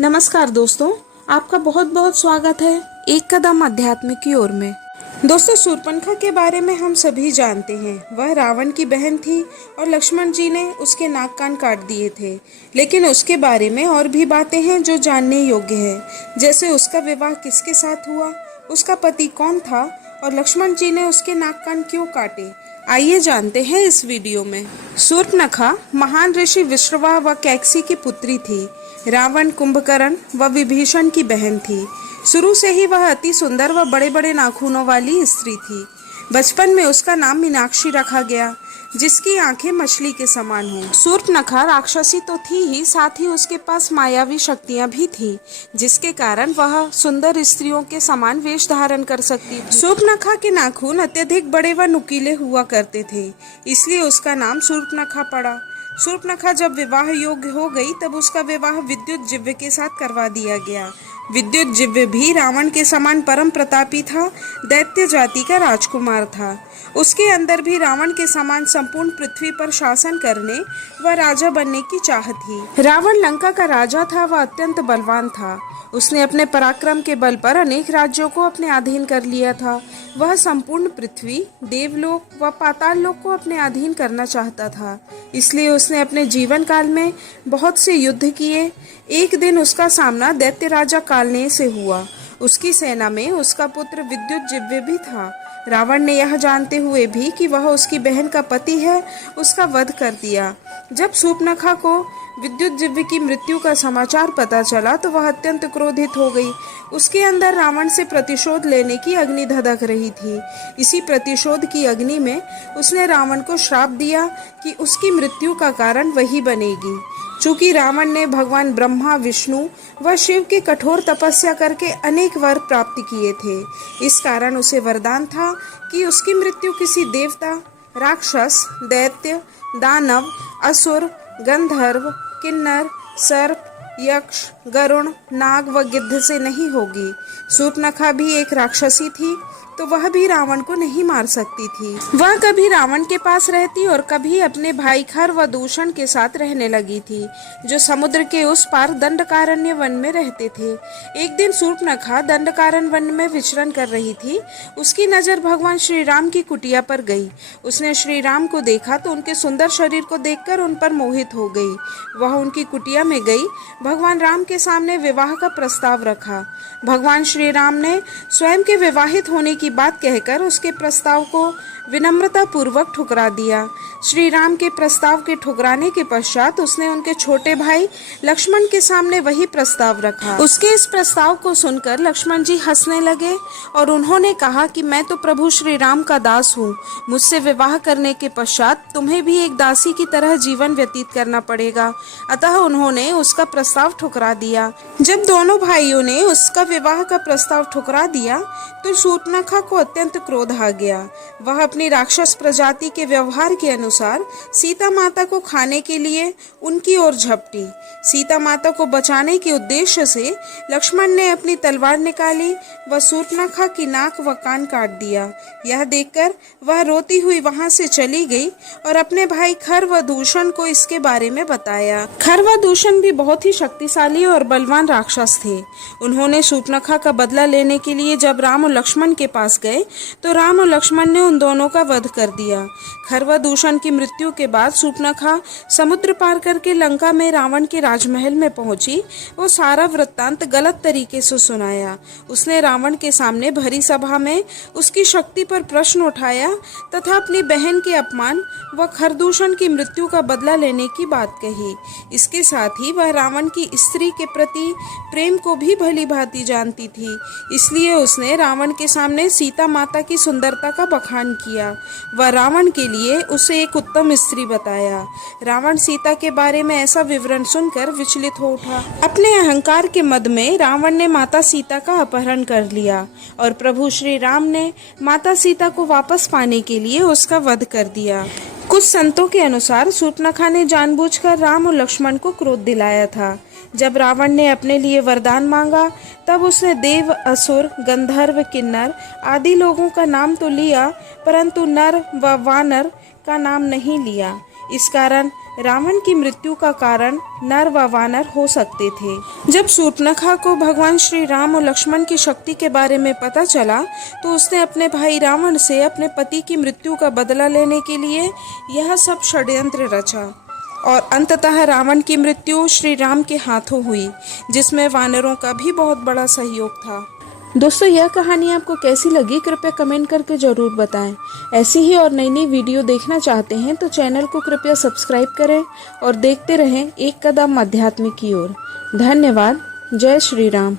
नमस्कार दोस्तों, आपका बहुत बहुत स्वागत है एक कदम अध्यात्म की ओर में। दोस्तों, शूर्पणखा के बारे में हम सभी जानते हैं। वह रावण की बहन थी और लक्ष्मण जी ने उसके नाक कान काट दिए थे। लेकिन उसके बारे में और भी बातें हैं जो जानने योग्य है, जैसे उसका विवाह किसके साथ हुआ, उसका पति कौन था और लक्ष्मण जी ने उसके नाक कान क्यों काटे। आइए जानते हैं इस वीडियो में। शूर्पणखा महान ऋषि विश्रवा व कैकसी की पुत्री थी। रावण, कुंभकर्ण व विभीषण की बहन थी। शुरू से ही वह अति सुंदर व बड़े बड़े नाखूनों वाली स्त्री थी। बचपन में उसका नाम मीनाक्षी रखा गया, जिसकी आंखें मछली के समान हों। शूर्पणखा राक्षसी तो थी ही, साथ ही उसके पास मायावी शक्तियां भी थी, जिसके कारण वह सुंदर स्त्रियों के समान वेश धारण कर सकती थी। शूर्पणखा के नाखून अत्यधिक बड़े व नुकीले हुआ करते थे, इसलिए उसका नाम शूर्पणखा पड़ा। शूर्पणखा जब विवाह योग्य हो गई तब उसका विवाह विद्युत जिह्व के साथ करवा दिया गया। विद्युत जिह्व भी रावण के समान परम प्रतापी था, दैत्य जाति का राजकुमार था। उसके अंदर भी रावण के समान संपूर्ण पृथ्वी पर शासन करने व राजा बनने की चाह थी। रावण लंका का राजा था, वह अत्यंत बलवान था। उसने अपने पराक्रम के बल पर अनेक राज्यों को अपने अधीन कर लिया था। वह संपूर्ण पृथ्वी, देवलोक व पाताल लोक को अपने अधीन करना चाहता था। इसलिए उसने अपने जीवन काल में बहुत से युद्ध किए। एक दिन उसका सामना दैत्य राजा कालनेय से हुआ। उसकी सेना में उसका पुत्र विद्युत जिह्व भी था। रावण ने यह जानते हुए भी कि वह उसकी बहन का पति है, उसका वध कर दिया। जब शूर्पणखा को विद्युत जिह्व की मृत्यु का समाचार पता चला तो वह अत्यंत क्रोधित हो गई। उसके अंदर रावण से प्रतिशोध लेने की अग्नि धधक रही थी। इसी प्रतिशोध की अग्नि में उसने रावण को श्राप दिया कि उसकी मृत्यु का कारण वही बनेगी। चूंकि रावण ने भगवान ब्रह्मा, विष्णु व शिव की कठोर तपस्या करके अनेक वर प्राप्त किए थे, इस कारण उसे वरदान था कि उसकी मृत्यु किसी देवता, राक्षस, दैत्य, दानव, असुर, गंधर्व, किन्नर, सर्प, यक्ष, गरुण, नाग व गिद्ध से नहीं होगी। शूर्पणखा भी एक राक्षसी थी, तो वह भी रावण को नहीं मार सकती थी। वह कभी रावण के पास रहती और कभी अपने भाई खर व दूषण के साथ रहने लगी थी, जो समुद्र के उस पार दंडकारण्य वन में रहते थे। एक दिन शूर्पणखा दंडकारण्य वन में विचरण कर रही थी। उसकी नजर भगवान श्री राम की कुटिया पर गई। उसने श्री राम को देखा तो उनके सुंदर शरीर को देखकर उन पर मोहित हो गई। वह उनकी कुटिया में गई, भगवान राम के सामने विवाह का प्रस्ताव रखा। भगवान श्री राम ने स्वयं के विवाहित होने की बात कहकर उसके प्रस्ताव को विनम्रता पूर्वक ठुकरा दिया। श्री राम के प्रस्ताव के ठुकराने के पश्चात उसने उनके छोटे भाई लक्ष्मण के सामने वही प्रस्ताव रखा। उसके इस प्रस्ताव को सुनकर लक्ष्मण जी हंसने लगे और उन्होंने कहा कि मैं तो प्रभु श्री राम का दास हूँ। मुझसे विवाह करने के पश्चात तुम्हें भी एक दासी की तरह जीवन व्यतीत करना पड़ेगा। अतः उन्होंने उसका प्रस्ताव ठुकरा दिया। जब दोनों भाइयों ने उसका विवाह का प्रस्ताव ठुकरा दिया तो शूर्पणखा को अत्यंत क्रोध आ गया। वह अपनी राक्षस प्रजाति के व्यवहार के अनुसार सीता माता को खाने के लिए उनकी ओर झपटी। सीता माता को बचाने के उद्देश्य से लक्ष्मण ने अपनी तलवार निकाली व शूर्पणखा की नाक व कान काट दिया। यह देखकर वह रोती हुई वहां से चली गई और अपने भाई खर व दूषण को इसके बारे में बताया। खर व दूषण भी बहुत ही शक्तिशाली और बलवान राक्षस थे। उन्होंने शूर्पणखा का बदला लेने के लिए जब राम और लक्ष्मण के पास गए तो राम और लक्ष्मण ने उन दोनों का वध कर दिया। खर व दूषण की मृत्यु के बाद शूर्पणखा समुद्र पार करके लंका में रावण के राजमहल में पहुंची। वो सारा वृत्तांत गलत तरीके से सुनाया। उसने रावण के सामने भरी सभा में उसकी शक्ति पर प्रश्न उठाया तथा अपनी बहन के अपमान व खरदूषण की मृत्यु का बदला लेने की बात कही। इसके साथ ही वह रावण की स्त्री के प्रति प्रेम को भी भली भांति जानती थी, इसलिए उसने रावण के सामने सीता माता की सुंदरता का बखान किया व रावण के लिए उसे एक उत्तम स्त्री बताया। रावण सीता के बारे में ऐसा विवरण सुनकर विचलित हो उठा। अपने अहंकार के मद में रावण ने माता सीता का अपहरण कर लिया और प्रभु श्री राम ने माता सीता को वापस पाने के लिए उसका वध कर दिया। कुछ संतों के अनुसार शूर्पणखा ने जानबूझकर राम और लक्ष्मण को क्रोध दिलाया था। जब रावण ने अपने लिए वरदान मांगा तब उसने देव, असुर, गंधर्व, किन्नर आदि लोगों का नाम तो लिया, परंतु नर व वानर का नाम नहीं लिया। इस कारण रावण की मृत्यु का कारण नर व वानर हो सकते थे। जब शूर्पणखा को भगवान श्री राम और लक्ष्मण की शक्ति के बारे में पता चला तो उसने अपने भाई रावण से अपने पति की मृत्यु का बदला लेने के लिए यह सब षड्यंत्र रचा और अंततः रावण की मृत्यु श्री राम के हाथों हुई, जिसमें वानरों का भी बहुत बड़ा सहयोग था। दोस्तों, यह कहानी आपको कैसी लगी कृपया कमेंट करके ज़रूर बताएं। ऐसी ही और नई नई वीडियो देखना चाहते हैं तो चैनल को कृपया सब्सक्राइब करें और देखते रहें एक कदम आध्यात्म की ओर। धन्यवाद। जय श्री राम।